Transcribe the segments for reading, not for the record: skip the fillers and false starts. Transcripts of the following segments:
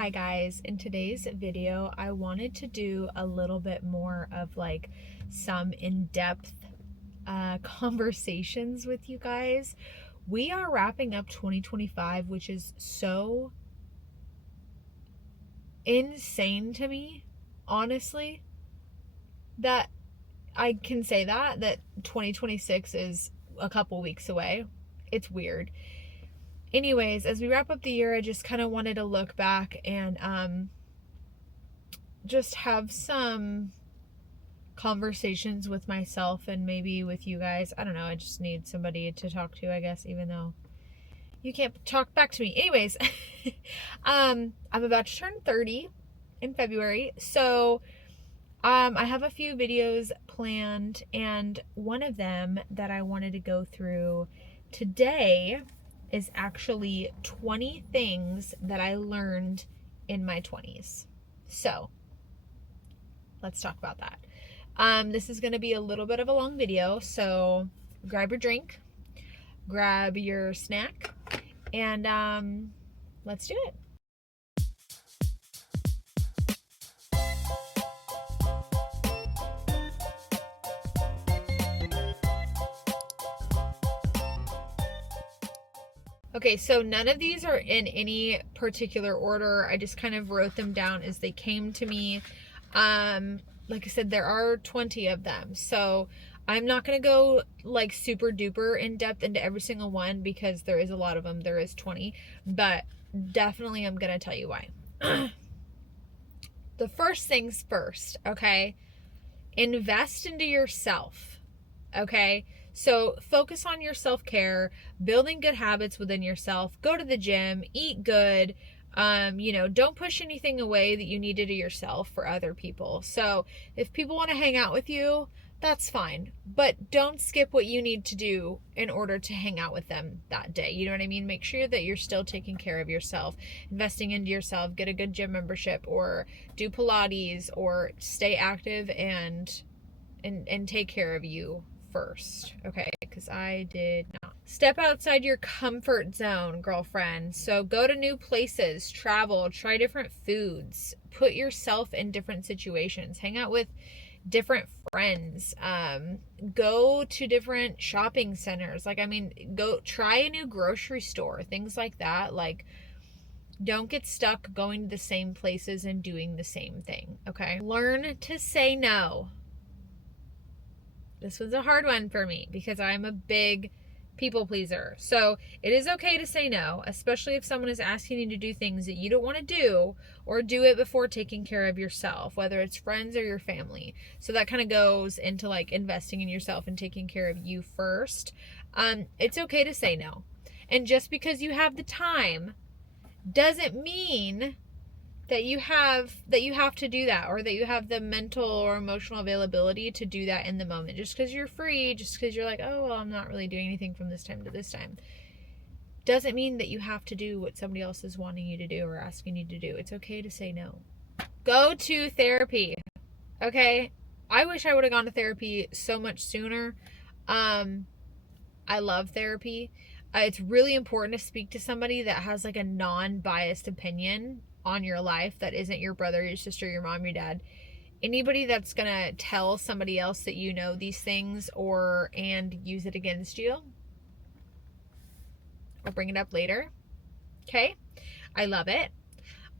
Hi guys, in today's video I wanted to do a little bit more of like some in-depth conversations with you guys. We are wrapping up 2025, which is so insane to me, honestly, that I can say that 2026 is a couple weeks away. It's weird. Anyways, as we wrap up the year, I just kind of wanted to look back and just have some conversations with myself and maybe with you guys. I don't know. I just need somebody to talk to, I guess, even though you can't talk back to me. Anyways, I'm about to turn 30 in February. So I have a few videos planned, and one of them that I wanted to go through today is actually 20 things that I learned in my 20s. So let's talk about that. This is going to be a little bit of a long video, so grab your drink, grab your snack, and let's do it. Okay, so none of these are in any particular order. I just kind of wrote them down as they came to me. Like I said, there are 20 of them. So I'm not going to go like super duper in depth into every single one because there is a lot of them. There is 20, but definitely I'm going to tell you why. The first things first, okay? Invest into yourself, okay? So focus on your self-care, building good habits within yourself, go to the gym, eat good, don't push anything away that you need to do yourself for other people. So if people want to hang out with you, that's fine, but don't skip what you need to do in order to hang out with them that day. You know what I mean? Make sure that you're still taking care of yourself, investing into yourself, get a good gym membership or do Pilates or stay active and take care of you first, okay? Because I did not. Step outside your comfort zone, girlfriend. So go to new places, travel, try different foods, put yourself in different situations, hang out with different friends, go to different shopping centers. Go try a new grocery store, things like that. Like, don't get stuck going to the same places and doing the same thing, okay? Learn to say no. This was a hard one for me because I'm a big people pleaser. So it is okay to say no, especially if someone is asking you to do things that you don't want to do, or do it before taking care of yourself, whether it's friends or your family. So that kind of goes into like investing in yourself and taking care of you first. It's okay to say no. And just because you have the time doesn't mean that you have to do that, or that you have the mental or emotional availability to do that in the moment. Just because you're free, just because you're like, oh, well, I'm not really doing anything from this time to this time, doesn't mean that you have to do what somebody else is wanting you to do or asking you to do. It's okay to say no. Go to therapy, okay? I wish I would have gone to therapy so much sooner. I love therapy. It's really important to speak to somebody that has like a non-biased opinion on your life, that isn't your brother, your sister, your mom, your dad. Anybody that's gonna tell somebody else that you know these things and use it against you or bring it up later, okay? I love it.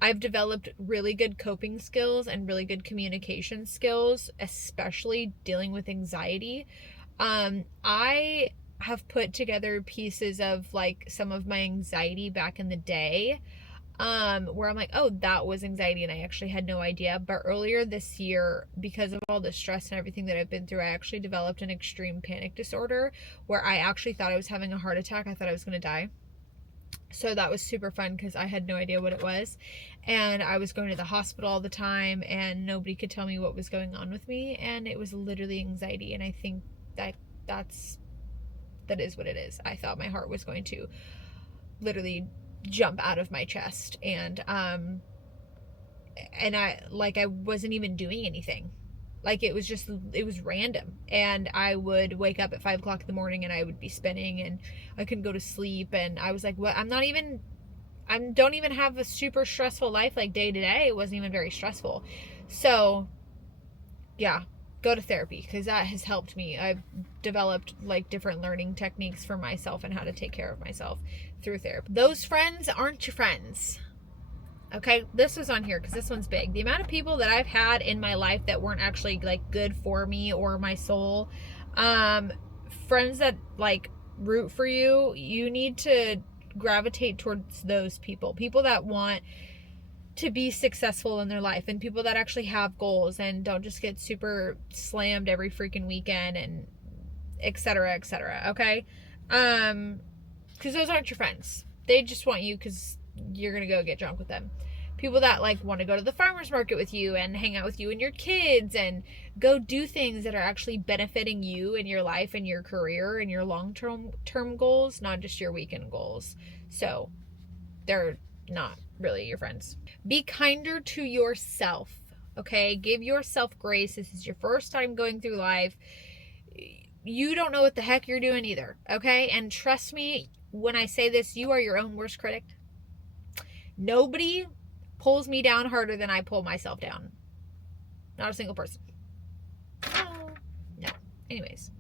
I've developed really good coping skills and really good communication skills, especially dealing with anxiety. I have put together pieces of like some of my anxiety back in the day, where I'm like, oh, that was anxiety and I actually had no idea. But earlier this year, because of all the stress and everything that I've been through, I actually developed an extreme panic disorder where I actually thought I was having a heart attack. I thought I was going to die. So that was super fun because I had no idea what it was. And I was going to the hospital all the time and nobody could tell me what was going on with me. And it was literally anxiety. And I think that is what it is. I thought my heart was going to literally jump out of my chest, and I wasn't even doing anything. Like, it was random, and I would wake up at 5 o'clock in the morning and I would be spinning and I couldn't go to sleep, and I was like, what? I don't even have a super stressful life like day to day. It wasn't even very stressful. So yeah, go to therapy because that has helped me. I've developed like different learning techniques for myself and how to take care of myself through therapy. Those friends aren't your friends. Okay, this was on here because this one's big. The amount of people that I've had in my life that weren't actually like good for me or my soul, friends that like root for you, you need to gravitate towards those people. People that want to be successful in their life and people that actually have goals and don't just get super slammed every freaking weekend and etc. etc. Okay, because those aren't your friends. They just want you because you're gonna go get drunk with them. People that like want to go to the farmer's market with you and hang out with you and your kids and go do things that are actually benefiting you in your life and your career and your long-term goals, not just your weekend goals. So they're not really your friends. Be kinder to yourself, okay? Give yourself grace. This is your first time going through life. You don't know what the heck you're doing either, okay? And trust me when I say this, you are your own worst critic. Nobody pulls me down harder than I pull myself down. Not a single person. No. Anyways,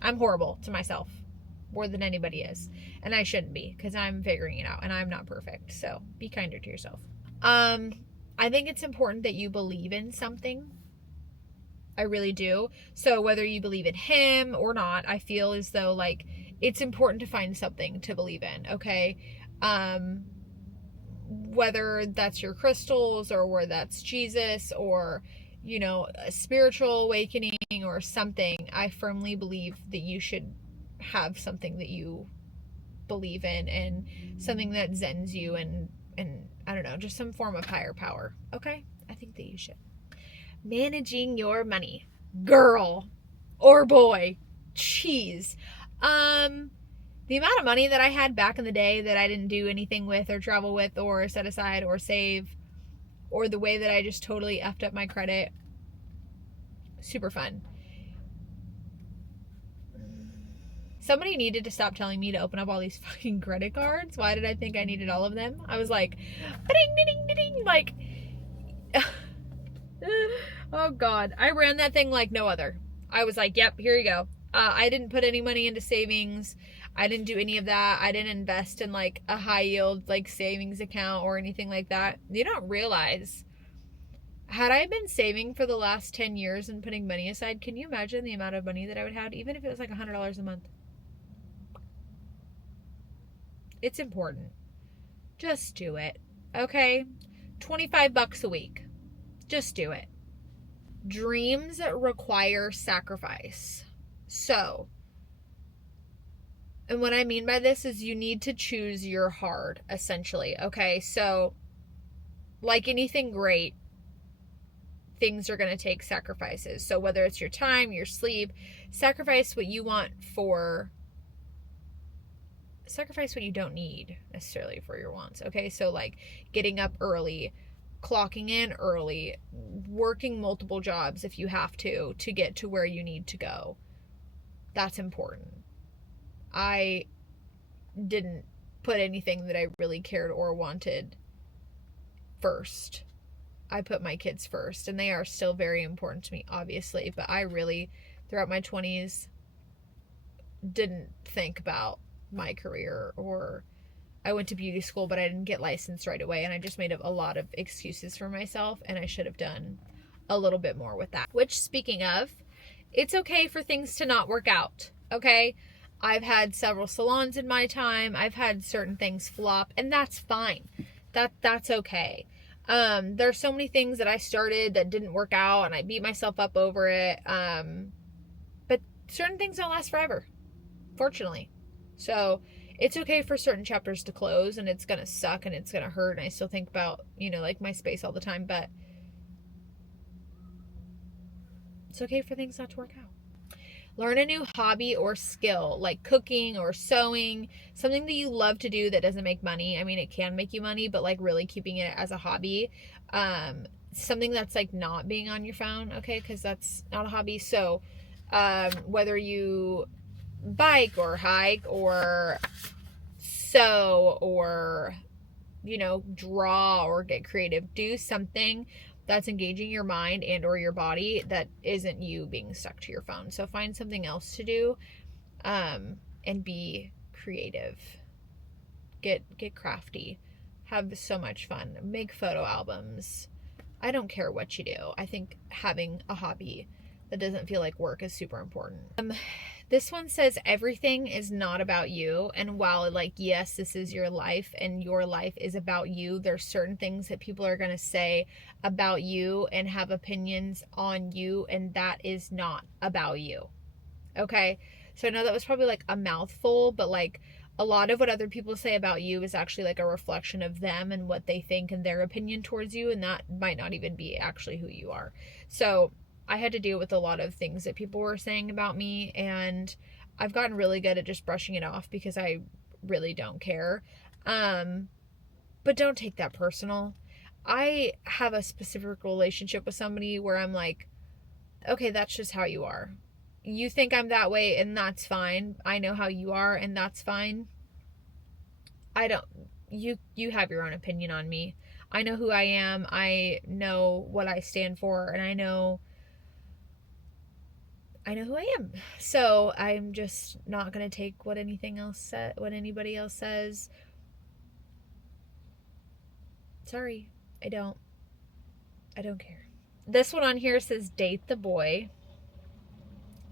I'm horrible to myself more than anybody is, and I shouldn't be because I'm figuring it out and I'm not perfect. So be kinder to yourself. I think it's important that you believe in something. I really do. So whether you believe in him or not, I feel as though like it's important to find something to believe in. Okay. Whether that's your crystals or whether that's Jesus or, you know, a spiritual awakening or something, I firmly believe that you should have something that you believe in and something that zens you and I don't know, just some form of higher power. Okay? I think that you should. Managing your money. Girl or boy. Jeez. The amount of money that I had back in the day that I didn't do anything with or travel with or set aside or save, or the way that I just totally effed up my credit, super fun. Somebody needed to stop telling me to open up all these fucking credit cards. Why did I think I needed all of them? I was like, ding, ding, ding, ding, like, oh God. I ran that thing like no other. I was like, yep, here you go. I didn't put any money into savings. I didn't do any of that. I didn't invest in like a high yield like savings account or anything like that. You don't realize, had I been saving for the last 10 years and putting money aside, can you imagine the amount of money that I would have, even if it was like $100 a month? It's important. Just do it. Okay? $25 a week. Just do it. Dreams require sacrifice. So, and what I mean by this is you need to choose your hard, essentially. Okay? So, like anything great, things are going to take sacrifices. So whether it's your time, your sleep, sacrifice what you want for, sacrifice what you don't need necessarily for your wants. Okay? So like getting up early, clocking in early, working multiple jobs if you have to get to where you need to go. That's important. I didn't put anything that I really cared or wanted first. I put my kids first, and they are still very important to me, obviously, but I really, throughout my 20s, didn't think about my career, or I went to beauty school, but I didn't get licensed right away, and I just made a lot of excuses for myself, and I should have done a little bit more with that. Which, speaking of, it's okay for things to not work out, okay? I've had several salons in my time. I've had certain things flop, and that's fine. That's okay. There's so many things that I started that didn't work out, and I beat myself up over it. But certain things don't last forever, fortunately. So it's okay for certain chapters to close, and it's gonna suck, and it's gonna hurt, and I still think about, you know, like my space all the time, but it's okay for things not to work out. Learn a new hobby or skill, like cooking or sewing, something that you love to do that doesn't make money. I mean, it can make you money, but like really keeping it as a hobby. Something that's like not being on your phone, okay? Because that's not a hobby. So whether you bike or hike or sew or, draw or get creative. Do something that's engaging your mind and or your body that isn't you being stuck to your phone. So find something else to do, and be creative. Get crafty. Have so much fun. Make photo albums. I don't care what you do. I think having a hobby that doesn't feel like work is super important. This one says everything is not about you. And while yes, this is your life and your life is about you, there's certain things that people are going to say about you and have opinions on you, and that is not about you. Okay? So I know that was probably a mouthful, but a lot of what other people say about you is actually a reflection of them and what they think and their opinion towards you, and that might not even be actually who you are. So I had to deal with a lot of things that people were saying about me, and I've gotten really good at just brushing it off because I really don't care. But don't take that personal. I have a specific relationship with somebody where I'm okay, that's just how you are. You think I'm that way, and that's fine. I know how you are, and that's fine. You have your own opinion on me. I know who I am. I know what I stand for, and I know who I am. So I'm just not going to take what anybody else says. Sorry, I don't care. This one on here says date the boy.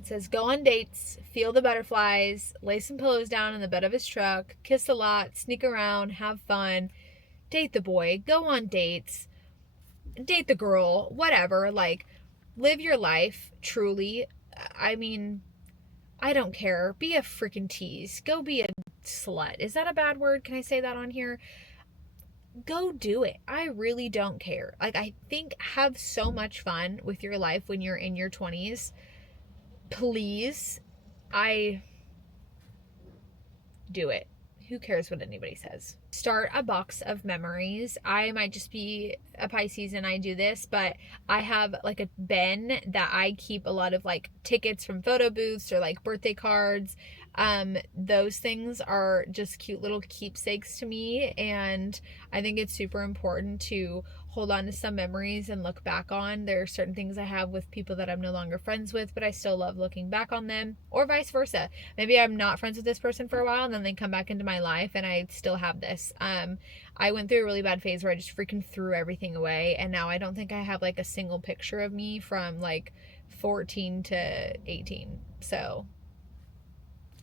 It says go on dates, feel the butterflies, lay some pillows down in the bed of his truck, kiss a lot, sneak around, have fun, date the boy, go on dates, date the girl, whatever. Live your life truly. I mean, I don't care. Be a freaking tease. Go be a slut. Is that a bad word? Can I say that on here? Go do it. I really don't care. I think have so much fun with your life when you're in your 20s. Please. Do it. Who cares what anybody says? Start a box of memories. I might just be a Pisces and I do this, but I have a bin that I keep a lot of tickets from photo booths or birthday cards. Those things are just cute little keepsakes to me, and I think it's super important to hold on to some memories and look back on. There are certain things I have with people that I'm no longer friends with, but I still love looking back on them, or vice versa. Maybe I'm not friends with this person for a while and then they come back into my life and I still have this. I went through a really bad phase where I just freaking threw everything away, and now I don't think I have a single picture of me from 14 to 18. So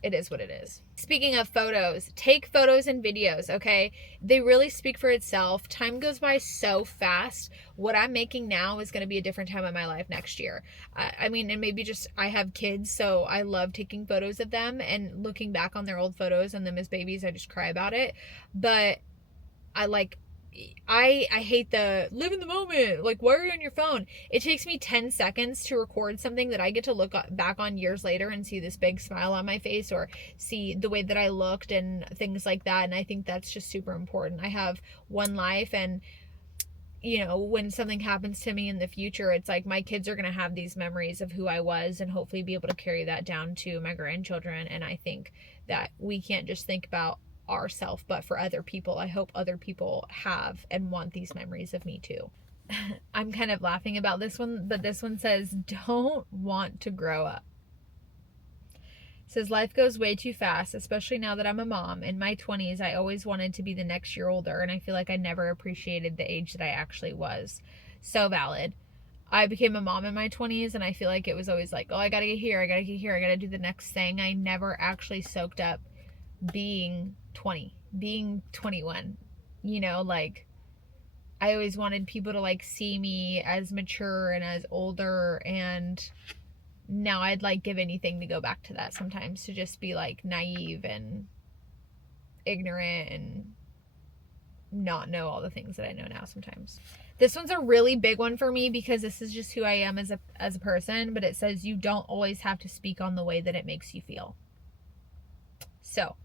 it is what it is. Speaking of photos, take photos and videos, okay? They really speak for itself. Time goes by so fast. What I'm making now is going to be a different time in my life next year. And maybe just I have kids, so I love taking photos of them and looking back on their old photos and them as babies. I just cry about it. But I hate the live in the moment. Why are you on your phone? It takes me 10 seconds to record something that I get to look back on years later and see this big smile on my face or see the way that I looked and things like that. And I think that's just super important. I have one life, and when something happens to me in the future, it's my kids are going to have these memories of who I was and hopefully be able to carry that down to my grandchildren. And I think that we can't just think about ourselves, but for other people. I hope other people have and want these memories of me too. I'm kind of laughing about this one, but this one says don't want to grow up. It says life goes way too fast, especially now that I'm a mom. In my 20s, I always wanted to be the next year older, and I feel like I never appreciated the age that I actually was. So valid. I became a mom in my 20s, and I feel like it was always oh, I gotta get here, I gotta do the next thing. I never actually soaked up being 20, being 21. I always wanted people to see me as mature and as older, and now I'd give anything to go back to that sometimes, to just be naive and ignorant and not know all the things that I know now sometimes. This one's a really big one for me because this is just who I am as a person, but it says you don't always have to speak on the way that it makes you feel. So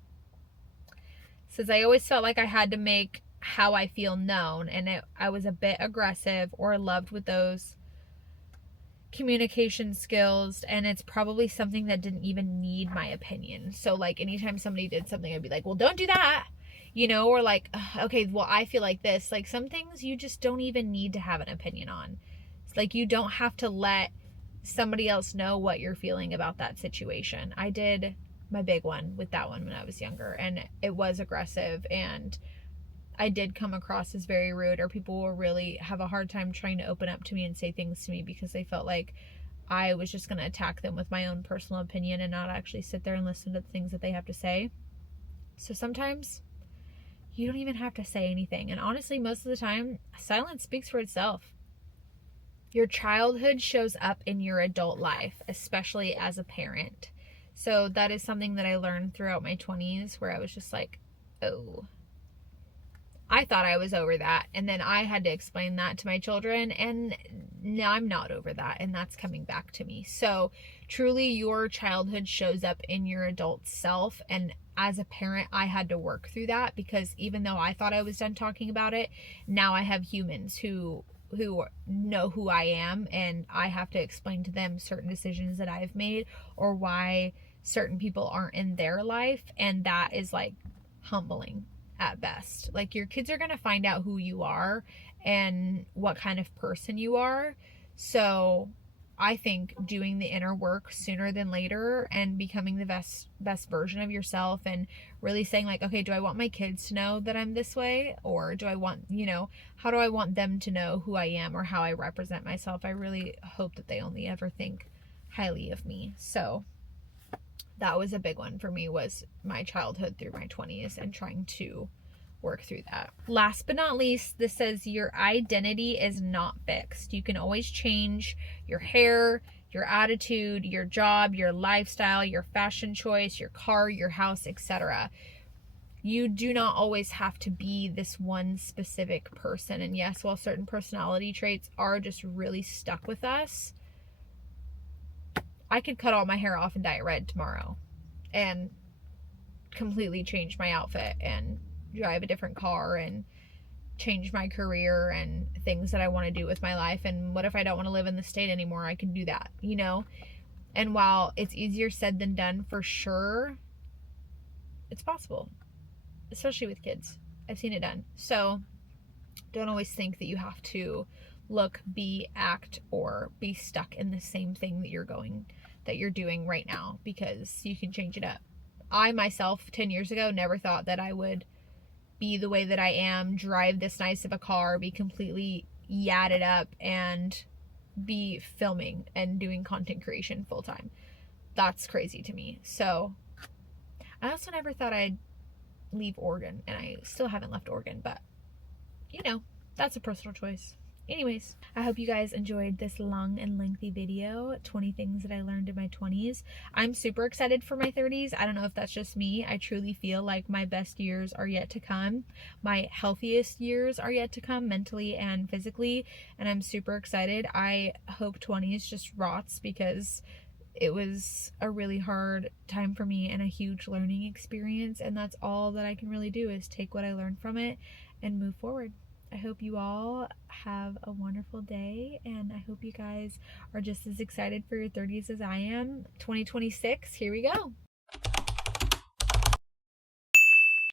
says I always felt like I had to make how I feel known, and I was a bit aggressive or loved with those communication skills, and it's probably something that didn't even need my opinion. So anytime somebody did something, I'd be well, don't do that. or like, okay, well, I feel like this. Like, some things you just don't even need to have an opinion on. It's like, you don't have to let somebody else know what you're feeling about that situation. I did my big one with that one when I was younger, and it was aggressive, and I did come across as very rude, or people will really have a hard time trying to open up to me and say things to me because they felt like I was just going to attack them with my own personal opinion and not actually sit there and listen to the things that they have to say. So sometimes you don't even have to say anything. And honestly, most of the time, silence speaks for itself. Your childhood shows up in your adult life, especially as a parent. So that is something that I learned throughout my 20s, where I was just like, oh, I thought I was over that. And then I had to explain that to my children. And now I'm not over that. And that's coming back to me. So truly, your childhood shows up in your adult self. And as a parent, I had to work through that, because even though I thought I was done talking about it, now I have humans who know who I am, and I have to explain to them certain decisions that I've made or why certain people aren't in their life. And that is like humbling at best. Like, your kids are going to find out who you are and what kind of person you are. So I think doing the inner work sooner than later and becoming the best version of yourself, and really saying like, okay, do I want my kids to know that I'm this way, or do I want, how do I want them to know who I am or how I represent myself? I really hope that they only ever think highly of me. So that was a big one for me, was my childhood through my 20s and trying to work through that. Last but not least, this says your identity is not fixed. You can always change your hair, your attitude, your job, your lifestyle, your fashion choice, your car, your house, etc. You do not always have to be this one specific person. And yes, while certain personality traits are just really stuck with us, I could cut all my hair off and dye it red tomorrow and completely change my outfit and drive a different car and change my career and things that I want to do with my life. And what if I don't want to live in the state anymore? I can do that, And while it's easier said than done for sure, it's possible, especially with kids. I've seen it done. So don't always think that you have to look, be, act, or be stuck in the same thing that you're doing right now, because you can change it up. I myself 10 years ago never thought that I would be the way that I am, drive this nice of a car, be completely yadded up, and be filming and doing content creation full time. That's crazy to me. So I also never thought I'd leave Oregon, and I still haven't left Oregon, but that's a personal choice. Anyways, I hope you guys enjoyed this long and lengthy video, 20 things that I learned in my 20s. I'm super excited for my 30s. I don't know if that's just me. I truly feel like my best years are yet to come. My healthiest years are yet to come, mentally and physically, and I'm super excited. I hope 20s just rots, because it was a really hard time for me and a huge learning experience, and that's all that I can really do, is take what I learned from it and move forward. I hope you all have a wonderful day, and I hope you guys are just as excited for your 30s as I am. 2026, here we go.